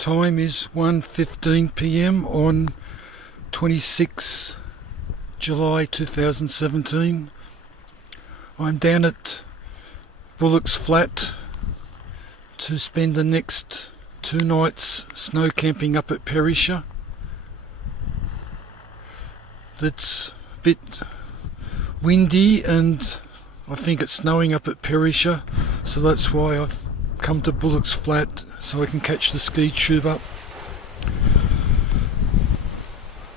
Time is 1:15 p.m. on 26 July 2017. I'm down at Bullocks Flat to spend the next 2 nights snow camping up at Perisher. It's a bit windy and I think it's snowing up at Perisher, so that's why I've come to Bullocks Flat so I can catch the ski tube up.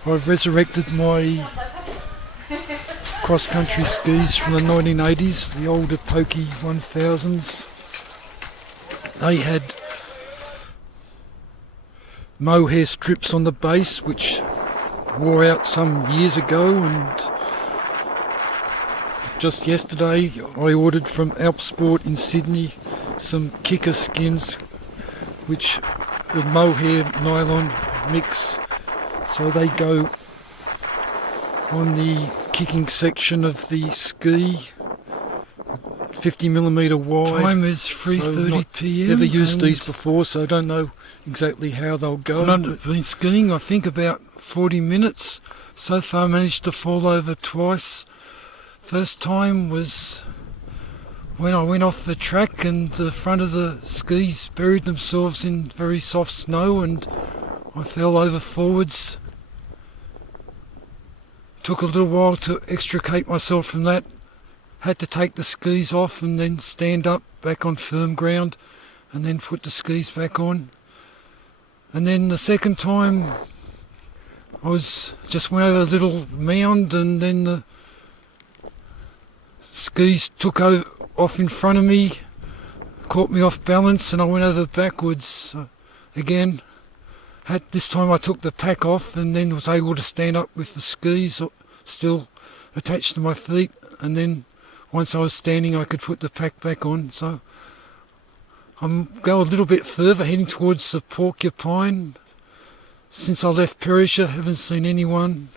I've resurrected my cross-country skis from the 1980s, the older Pokey 1000s. They had mohair strips on the base which wore out some years ago, and just yesterday I ordered from Alpsport in Sydney some kicker skins which the mohair nylon mix, so they go on the kicking section of the ski, 50mm wide. Time is 3:30 p.m. Never used these before, so I don't know exactly how they'll go. I've been skiing I think about 40 minutes. So far managed to fall over twice. First time was when I went off the track and the front of the skis buried themselves in very soft snow and I fell over forwards. Took a little while to extricate myself from that. Had to take the skis off and then stand up back on firm ground and then put the skis back on. And then the second time I just went over a little mound and then the skis took off in front of me, caught me off balance and I went over backwards again. This time I took the pack off and then was able to stand up with the skis still attached to my feet, and then once I was standing I could put the pack back on. So I'm going a little bit further, heading towards the Porcupine. Since I left Perisher, haven't seen anyone.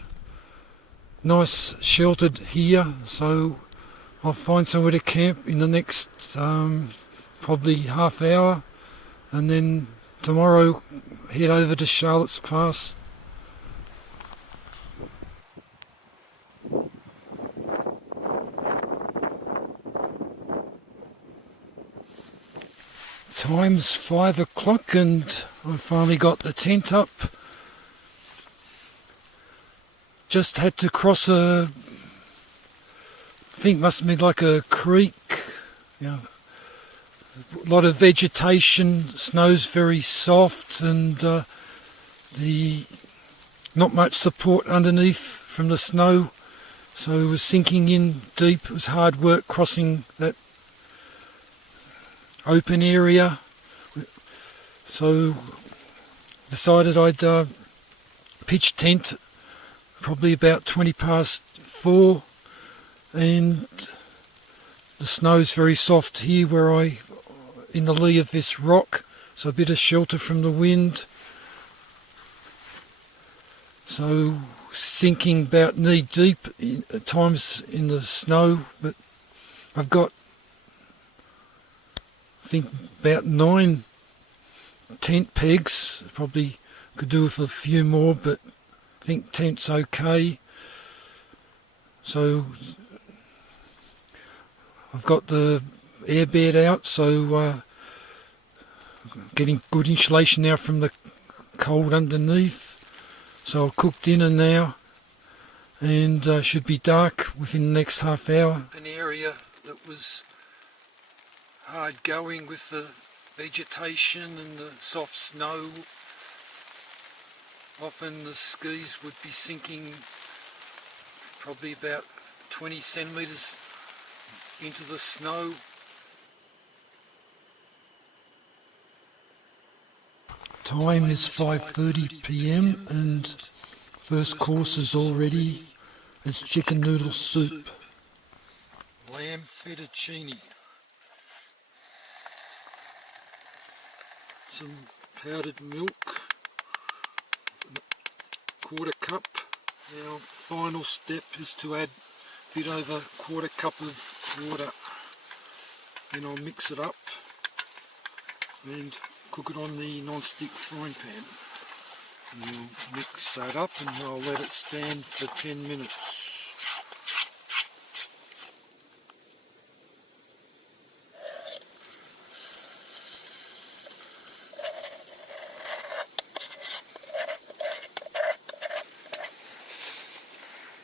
Nice sheltered here, so I'll find somewhere to camp in the next probably half hour, and then tomorrow head over to Charlotte's Pass. Time's 5 o'clock and I finally got the tent up. Just had to cross I think must have been like a creek, a lot of vegetation, snow's very soft and not much support underneath from the snow, so it was sinking in deep. It was hard work crossing that open area, so decided I'd pitch tent probably about 4:20, and the snow's very soft here where in the lee of this rock, so a bit of shelter from the wind. So sinking about knee deep at times in the snow, but I've got I think about 9 tent pegs. Probably could do with a few more, but I think tent's okay. So I've got the airbed out, so getting good insulation now from the cold underneath. So I'll cook dinner now and should be dark within the next half hour. An area that was hard going with the vegetation and the soft snow. Often the skis would be sinking probably about 20 centimetres into the snow. Time is 5:30 p.m. and first course is all ready. It's chicken noodle soup. Lamb fettuccine. Some powdered milk, quarter cup. Our final step is to add a bit over quarter cup of water. Then I'll mix it up and cook it on the non-stick frying pan. And we'll mix that up and I'll let it stand for 10 minutes.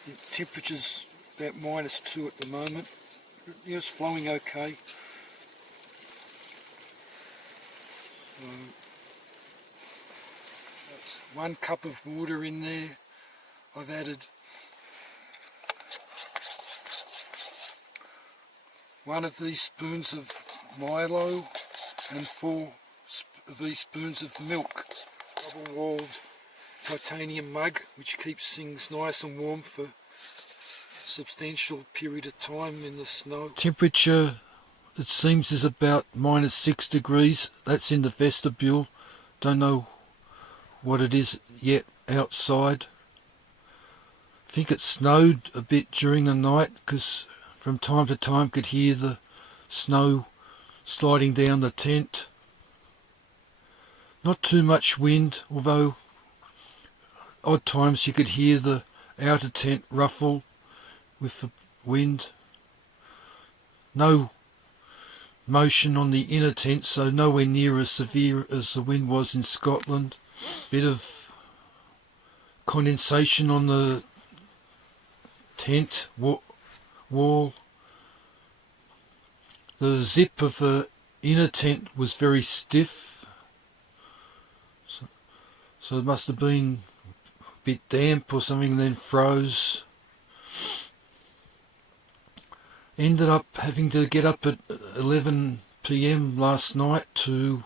The temperature's about -2 at the moment. Yeah, it's flowing okay. So that's 1 cup of water in there. I've added 1 of these spoons of Milo and 4 of these spoons of milk. Double-walled titanium mug, which keeps things nice and warm for a substantial period of time in the snow. Temperature, it seems, is about -6 degrees. That's in the vestibule. Don't know what it is yet outside. I think it snowed a bit during the night because from time to time could hear the snow sliding down the tent. Not too much wind, although odd times you could hear the outer tent ruffle with the wind. No motion on the inner tent, so nowhere near as severe as the wind was in Scotland. Bit of condensation on the tent wall. The zip of the inner tent was very stiff, so it must have been bit damp or something, and then froze. Ended up having to get up at 11 PM last night to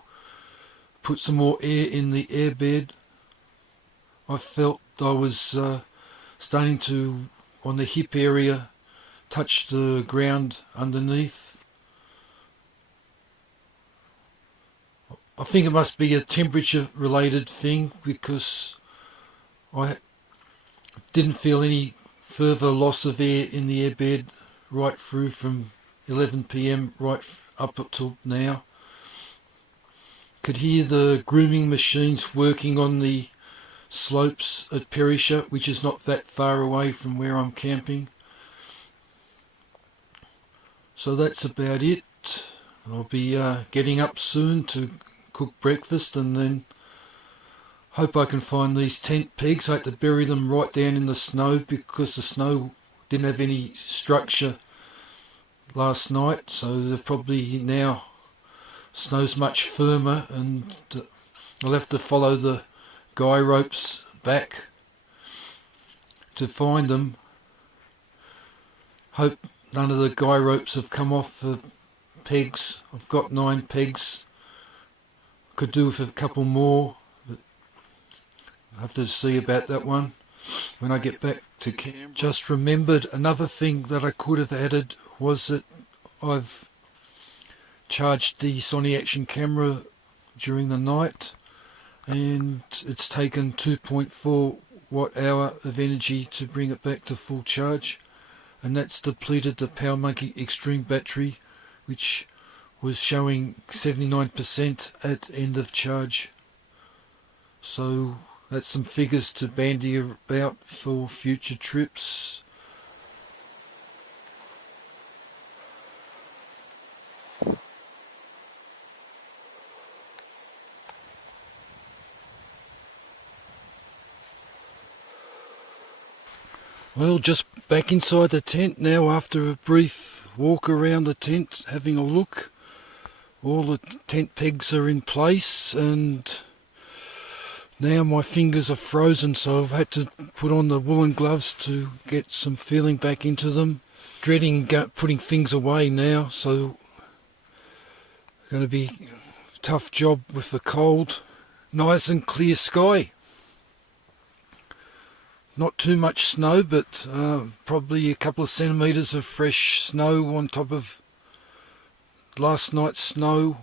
put some more air in the airbed. I felt I was starting to, on the hip area, touch the ground underneath. I think it must be a temperature related thing because I didn't feel any further loss of air in the airbed right through from 11 PM right up until now. Could hear the grooming machines working on the slopes at Perisher, which is not that far away from where I'm camping. So that's about it. I'll be getting up soon to cook breakfast and then hope I can find these tent pegs. I had to bury them right down in the snow because the snow didn't have any structure last night, so they're probably now, snow's much firmer and I'll have to follow the guy ropes back to find them. Hope none of the guy ropes have come off the pegs. I've got 9 pegs. Could do with a couple more, but I'll have to see about that one when I get back to camp. Just remembered another thing that I could have added was that I've charged the Sony Action camera during the night and it's taken 2.4 watt-hour of energy to bring it back to full charge, and that's depleted the PowerMonkey Extreme battery, which was showing 79% at end of charge. So that's some figures to bandy about for future trips. Well, just back inside the tent now after a brief walk around the tent, having a look. All the tent pegs are in place and now my fingers are frozen, so I've had to put on the woolen gloves to get some feeling back into them. Dreading putting things away now, so going to be a tough job with the cold. Nice and clear sky. Not too much snow, but probably a couple of centimetres of fresh snow on top of last night's snow.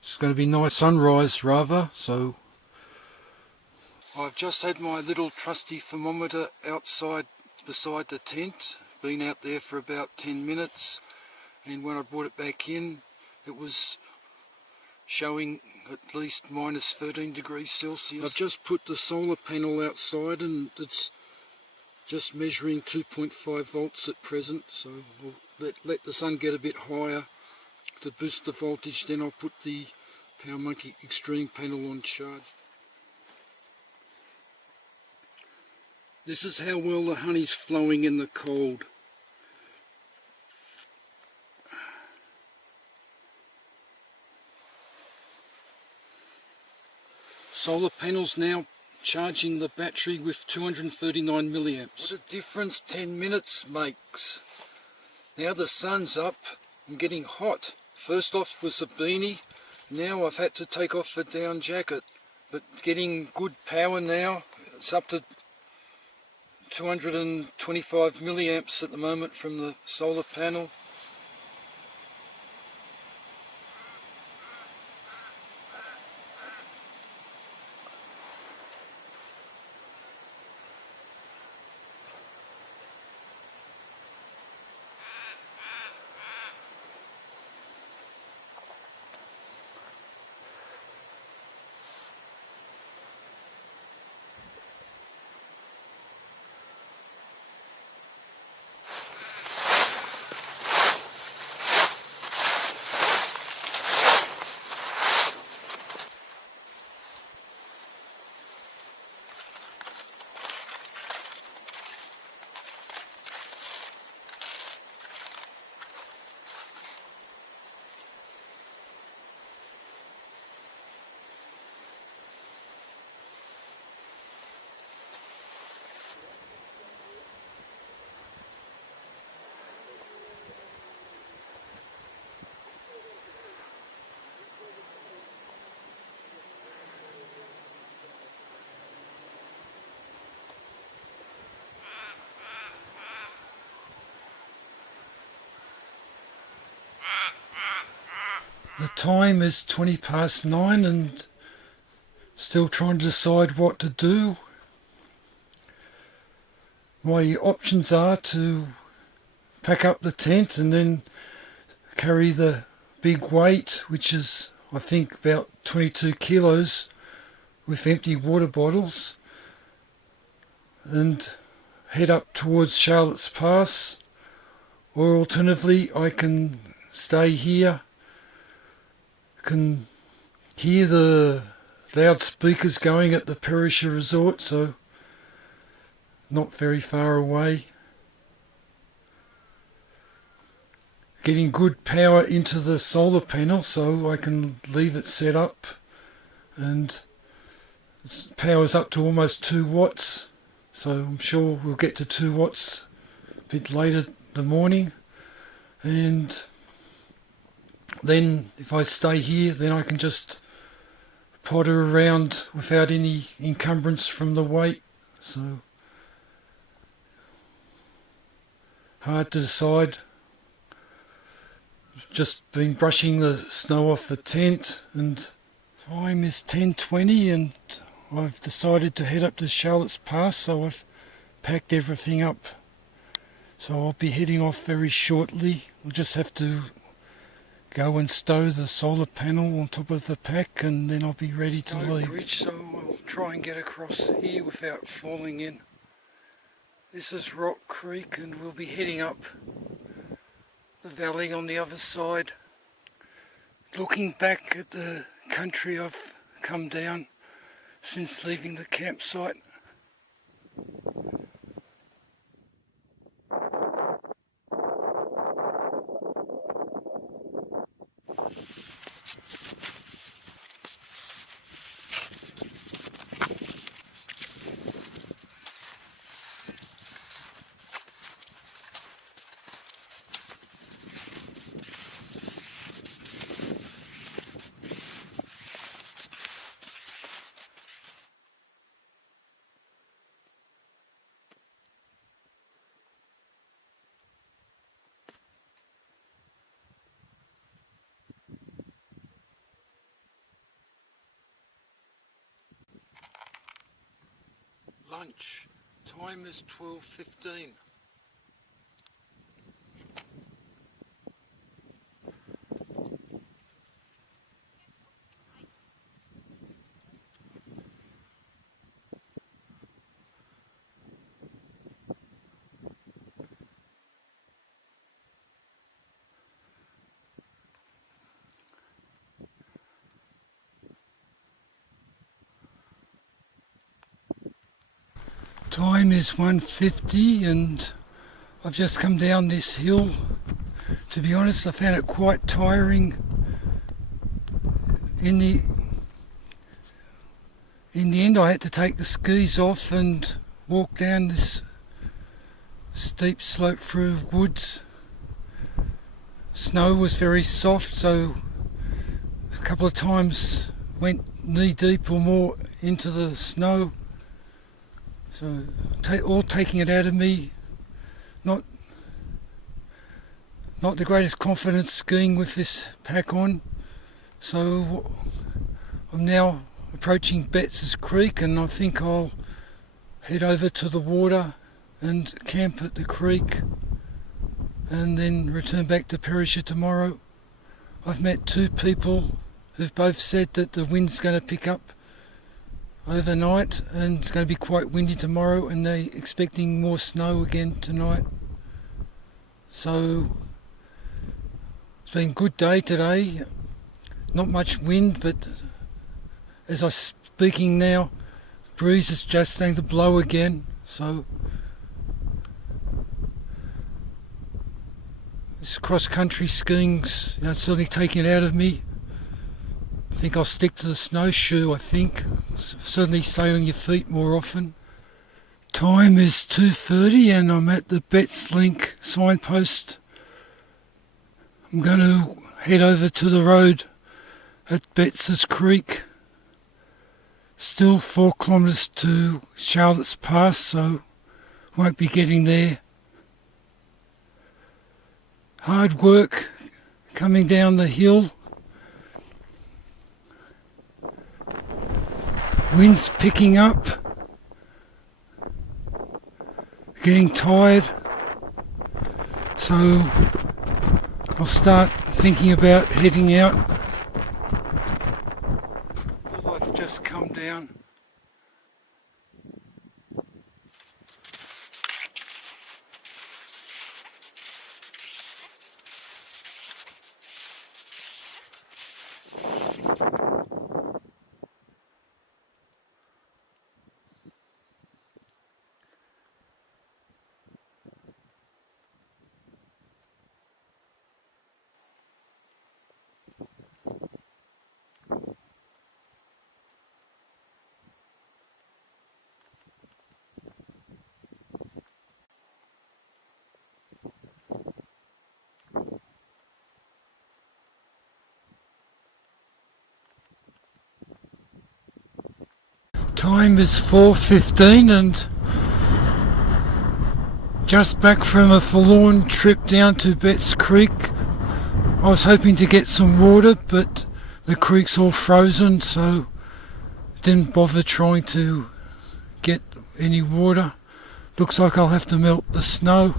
It's going to be nice sunrise rather, so I've just had my little trusty thermometer outside beside the tent. Been out there for about 10 minutes and when I brought it back in it was showing at least minus 13 degrees Celsius. I've just put the solar panel outside and it's just measuring 2.5 volts at present, so I'll let the sun get a bit higher to boost the voltage, then I'll put the PowerMonkey Extreme panel on charge. This is how well the honey's flowing in the cold. Solar panels now charging the battery with 239 milliamps. What a difference 10 minutes makes. Now the sun's up, I'm getting hot. First off was the beanie, now I've had to take off the down jacket, but getting good power now. It's up to 225 milliamps at the moment from the solar panel. The time is 20 past 9 and still trying to decide what to do. My options are to pack up the tent and then carry the big weight, which is I think about 22 kilos, with empty water bottles, and head up towards Charlotte's Pass, or alternatively I can stay here, can hear the loudspeakers going at the Perisher Resort, so not very far away. Getting good power into the solar panel so I can leave it set up, and it powers up to almost 2 watts, so I'm sure we'll get to 2 watts a bit later in the morning. And then if I stay here, then I can just potter around without any encumbrance from the weight. So hard to decide. Just been brushing the snow off the tent, and time is 10:20 and I've decided to head up to Charlotte's Pass, so I've packed everything up. So I'll be heading off very shortly. I'll just have to go and stow the solar panel on top of the pack and then I'll be ready to leave. Bridge, so I'll try and get across here without falling in. This is Rock Creek and we'll be heading up the valley on the other side, looking back at the country I've come down since leaving the campsite. Lunch. Time is 12:15. Time is 1:50 and I've just come down this hill. To be honest, I found it quite tiring. In the end, I had to take the skis off and walk down this steep slope through woods. Snow was very soft, so a couple of times went knee deep or more into the snow. So all taking it out of me. Not the greatest confidence skiing with this pack on. So I'm now approaching Betts' Creek and I think I'll head over to the water and camp at the creek and then return back to Perisher tomorrow. I've met two people who've both said that the wind's going to pick up overnight and it's going to be quite windy tomorrow and they're expecting more snow again tonight. So it's been a good day today. Not much wind, but as I'm speaking now, the breeze is just starting to blow again. So this cross-country skiing's certainly taking it out of me. I think I'll stick to the snowshoe, certainly stay on your feet more often. Time is 2:30 and I'm at the Betts Link signpost. I'm going to head over to the road at Betts' Creek. Still 4 kilometres to Charlotte's Pass, so won't be getting there. Hard work coming down the hill. Wind's picking up. Getting tired. So I'll start thinking about heading out. I've just come down. Time is 4:15 and just back from a forlorn trip down to Betts Creek. I was hoping to get some water, but the creek's all frozen, so didn't bother trying to get any water. Looks like I'll have to melt the snow.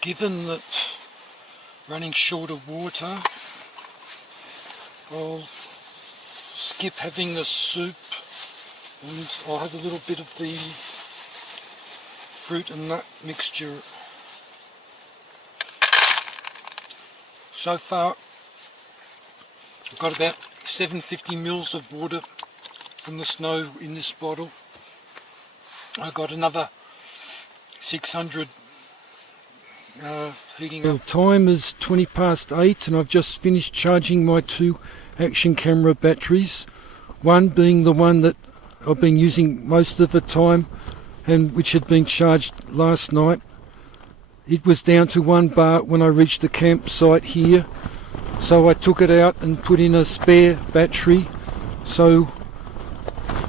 Given that running short of water, I'll skip having the soup and I'll have a little bit of the fruit and nut mixture. So far I've got about 750 mils of water from the snow in this bottle. I've got another 600 heating up. Time is 20 past 8 and I've just finished charging my 2 action camera batteries, one being the one that I've been using most of the time and which had been charged last night. It was down to 1 bar when I reached the campsite here, so I took it out and put in a spare battery. So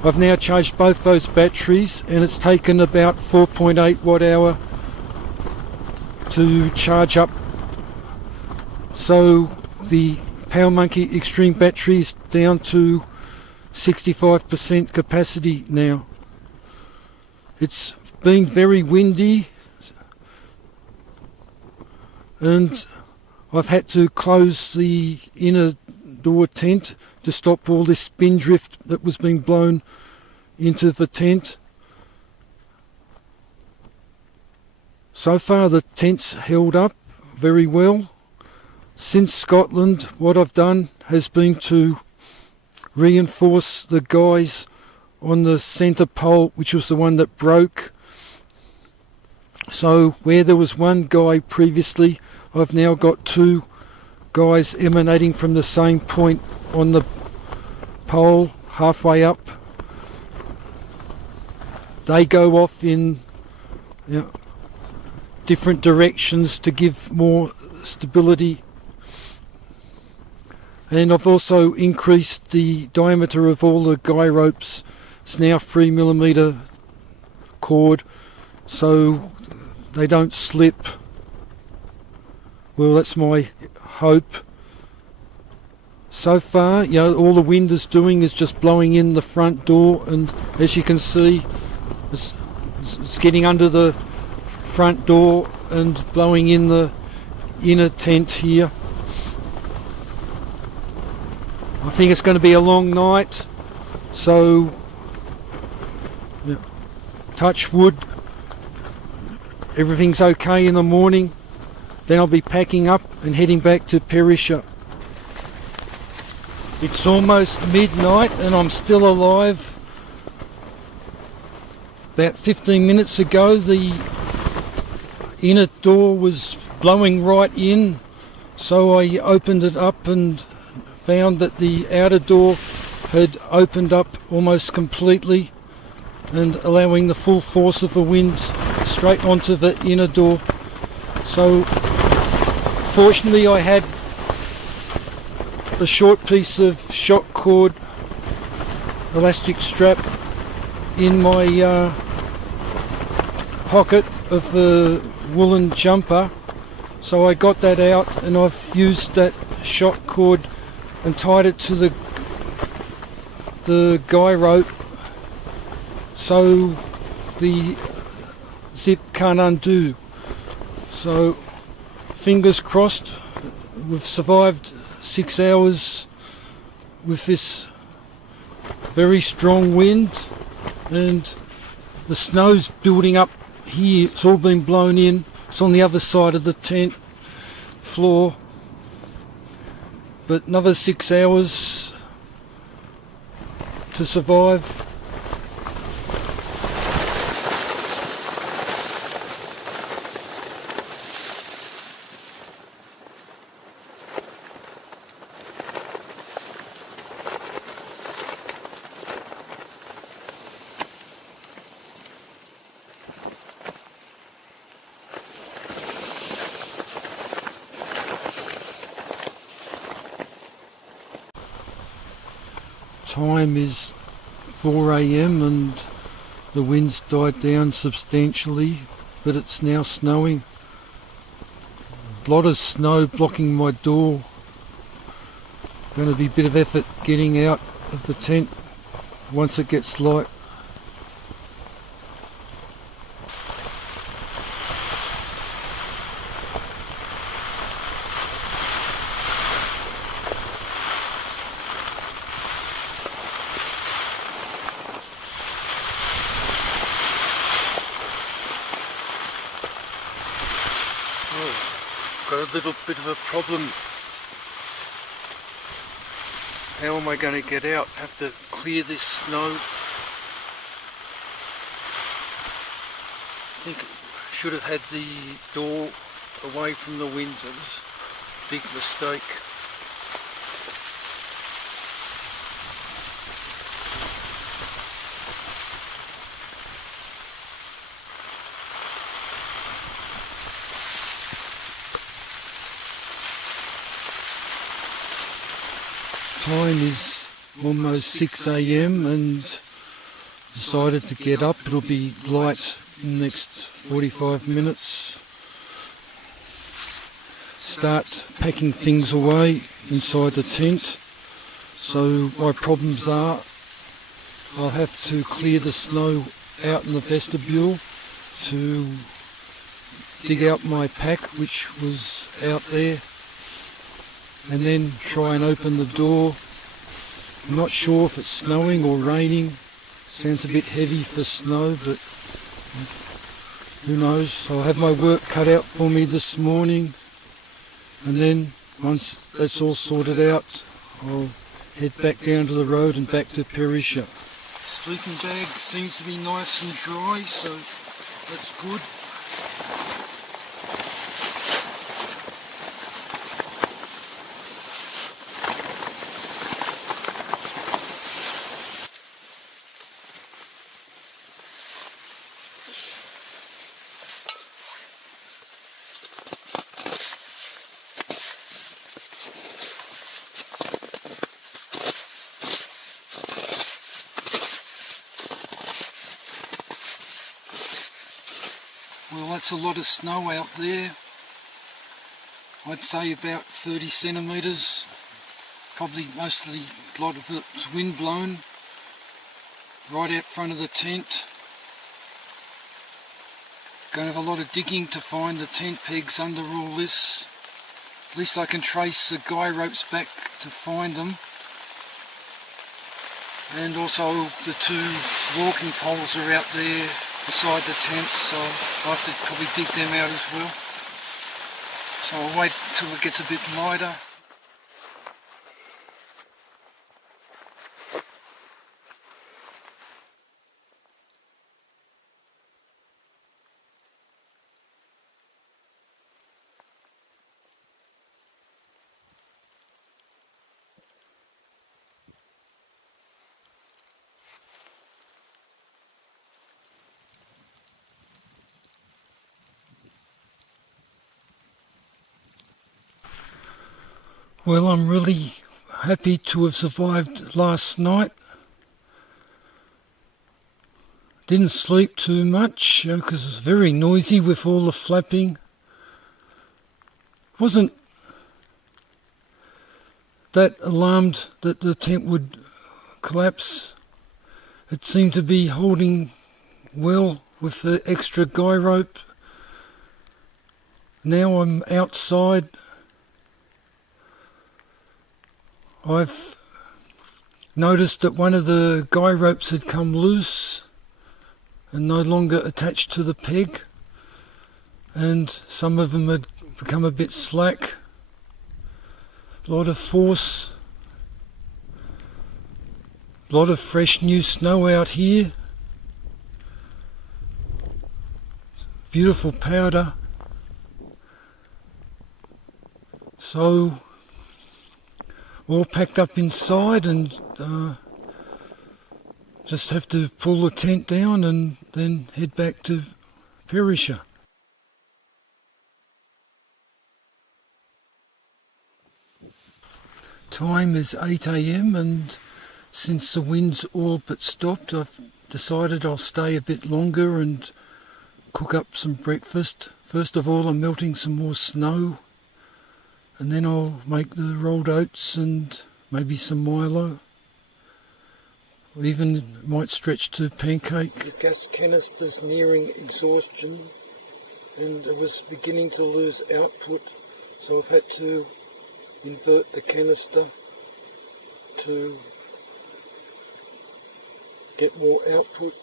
I've now charged both those batteries and it's taken about 4.8 watt hour to charge up. So the PowerMonkey Extreme battery is down to 65% capacity now. It's been very windy and I've had to close the inner door tent to stop all this spindrift that was being blown into the tent. So far the tent's held up very well. Since Scotland, what I've done has been to reinforce the guys on the centre pole, which was the one that broke. So where there was one guy previously, I've now got two guys emanating from the same point on the pole halfway up. They go off in different directions to give more stability. And I've also increased the diameter of all the guy ropes. It's now 3mm cord, so they don't slip. Well, that's my hope. So far, all the wind is doing is just blowing in the front door, and as you can see, it's getting under the front door and blowing in the inner tent here. I think it's going to be a long night, so touch wood, everything's okay in the morning. Then I'll be packing up and heading back to Perisher. It's almost midnight and I'm still alive. About 15 minutes ago the inner door was blowing right in, so I opened it up and found that the outer door had opened up almost completely and allowing the full force of the wind straight onto the inner door. So fortunately I had a short piece of shock cord elastic strap in my pocket of the woolen jumper, so I got that out and I've used that shock cord and tied it to the guy rope so the zip can't undo. So fingers crossed, we've survived 6 hours with this very strong wind, and the snow's building up here. It's all been blown in. It's on the other side of the tent floor. But another 6 hours to survive. Time is 4 AM and the wind's died down substantially, but it's now snowing. A lot of snow blocking my door. Going to be a bit of effort getting out of the tent once it gets light. Got a little bit of a problem. How am I going to get out? Have to clear this snow. I think I should have had the door away from the wind. It was a big mistake. Time is almost 6 AM and decided to get up. It'll be light in the next 45 minutes. Start packing things away inside the tent. So my problems are I'll have to clear the snow out in the vestibule to dig out my pack, which was out there, and then try and open the door. I'm not sure if it's snowing or raining. Sounds a bit heavy for snow, but who knows. So I'll have my work cut out for me this morning, and then once that's all sorted out, I'll head back down to the road and back to Perisher. Sleeping bag seems to be nice and dry, so that's good. Well, that's a lot of snow out there. I'd say about 30 centimetres. Probably mostly a lot of it's wind blown right out front of the tent. Going to have a lot of digging to find the tent pegs under all this. At least I can trace the guy ropes back to find them. And also the two walking poles are out there beside the tent, so I'll have to probably dig them out as well. So I'll wait till it gets a bit lighter. Well, I'm really happy to have survived last night. Didn't sleep too much because it was very noisy with all the flapping. Wasn't that alarmed that the tent would collapse. It seemed to be holding well with the extra guy rope. Now I'm outside. I've noticed that one of the guy ropes had come loose and no longer attached to the peg, and some of them had become a bit slack. A lot of force, a lot of fresh new snow out here. Beautiful powder. So all packed up inside, and just have to pull the tent down and then head back to Perisher. Time is 8 AM, and since the wind's all but stopped, I've decided I'll stay a bit longer and cook up some breakfast. First of all, I'm melting some more snow, and then I'll make the rolled oats and maybe some Milo. Or even might stretch to pancake. The gas canister's nearing exhaustion, and it was beginning to lose output, so I've had to invert the canister to get more output.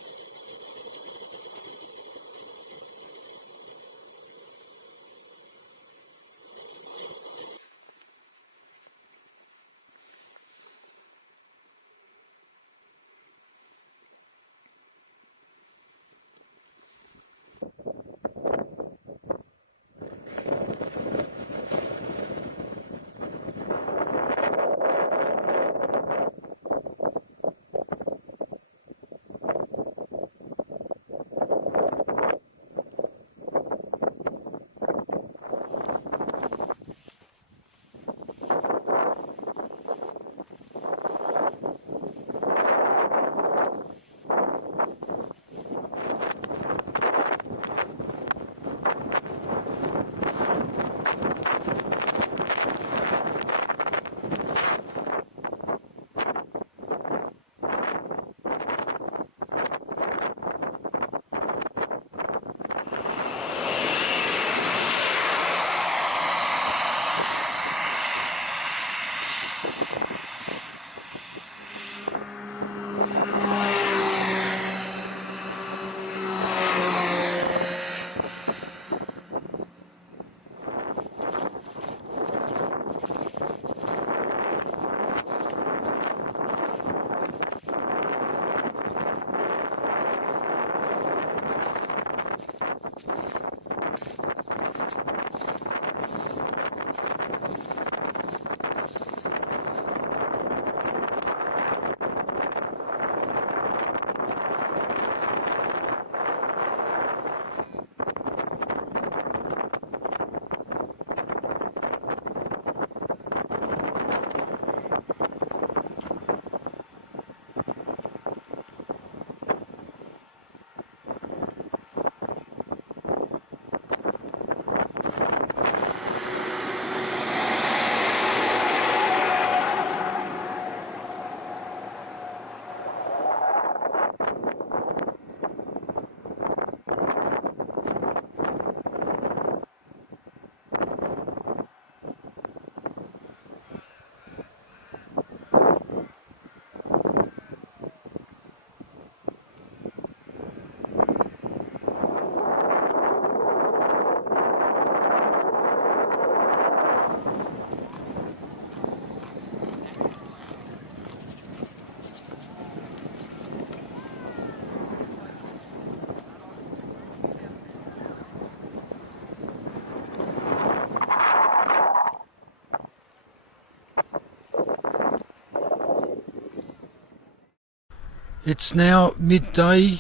It's now midday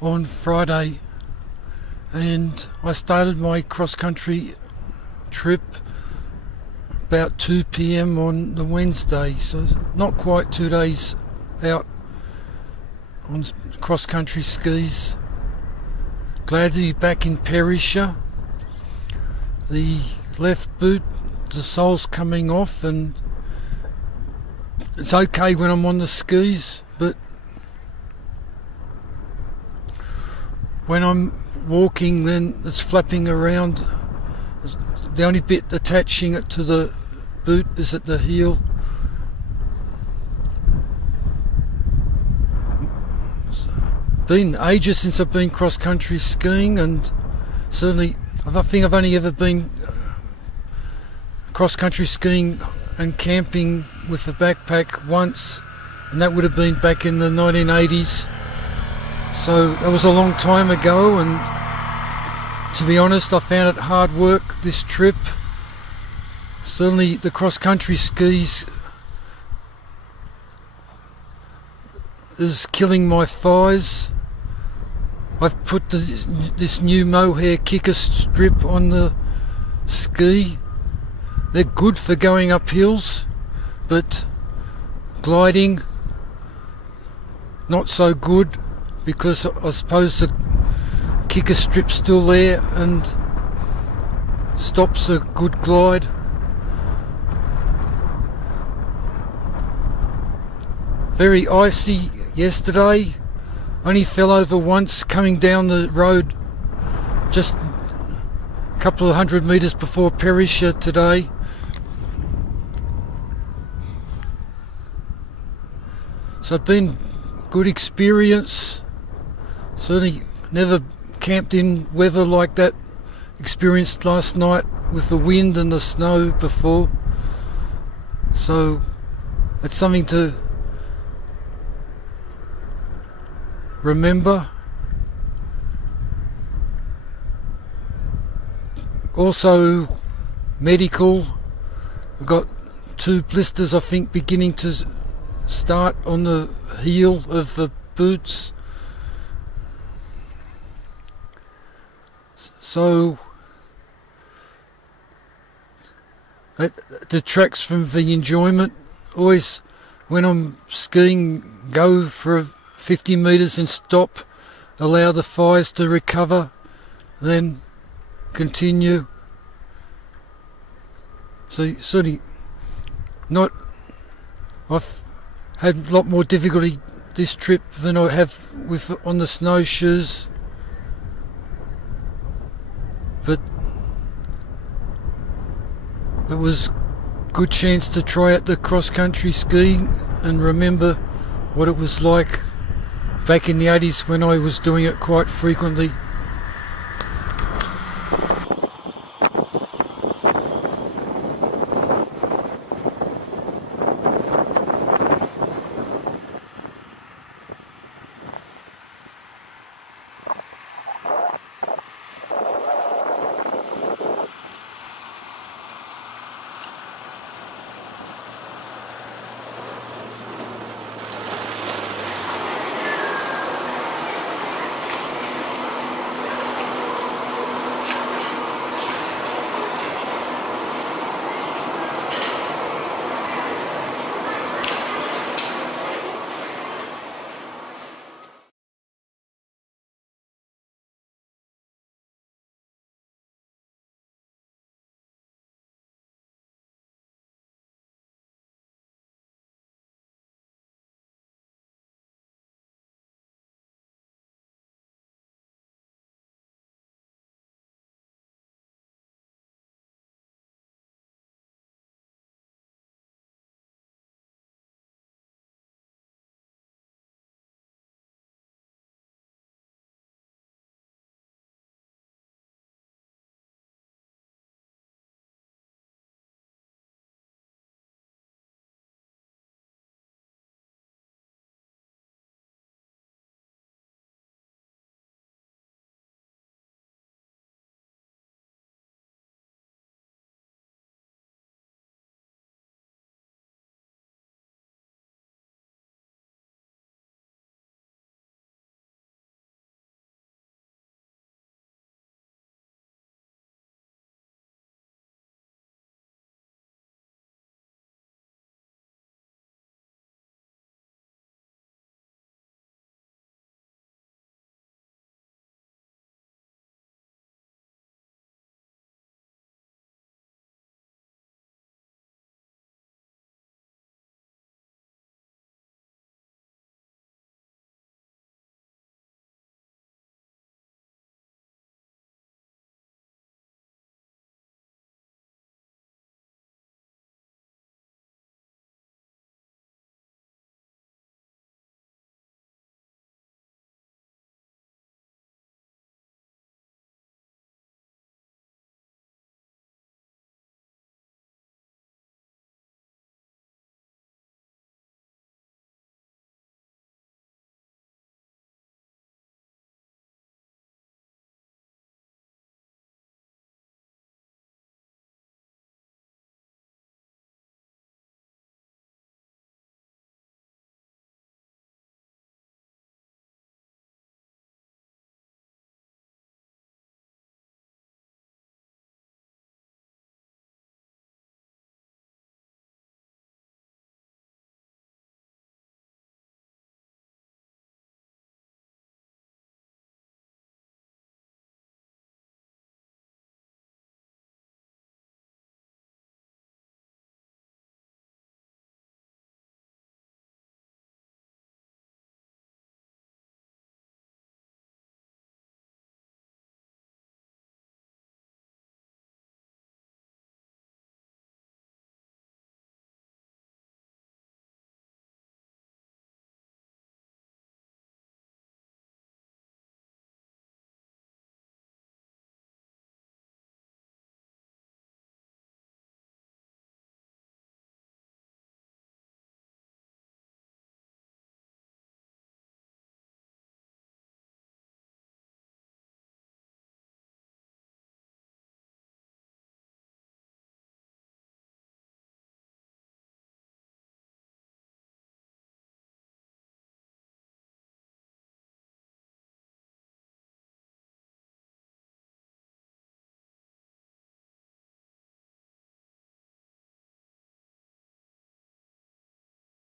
on Friday, and I started my cross-country trip about 2 p.m. on the Wednesday, so not quite 2 days out on cross-country skis. Glad to be back in Perisher. The left boot, the sole's coming off, and it's okay when I'm on the skis, but when I'm walking, then it's flapping around. The only bit attaching it to the boot is at the heel. Been ages since I've been cross-country skiing, and certainly I think I've only ever been cross-country skiing and camping with a backpack once, and that would have been back in the 1980s. So that was a long time ago, and to be honest, I found it hard work this trip. Certainly the cross-country skis is killing my thighs. I've put this new mohair kicker strip on the ski. They're good for going up hills, but gliding not so good, because I suppose the kicker strip's still there and stops a good glide. Very icy yesterday. Only fell over once coming down the road just a couple of 100 metres before Perisher today. So it's been a good experience. Certainly never camped in weather like that experienced last night with the wind and the snow before. So it's something to remember. Also medical. I've got 2 blisters, I think, beginning to start on the heel of the boots. So it detracts from the enjoyment. Always when I'm skiing, go for 50 metres and stop, allow the thighs to recover, then continue. So certainly not, I've had a lot more difficulty this trip than I have with on the snowshoes, but it was a good chance to try out the cross-country skiing and remember what it was like back in the 80s when I was doing it quite frequently.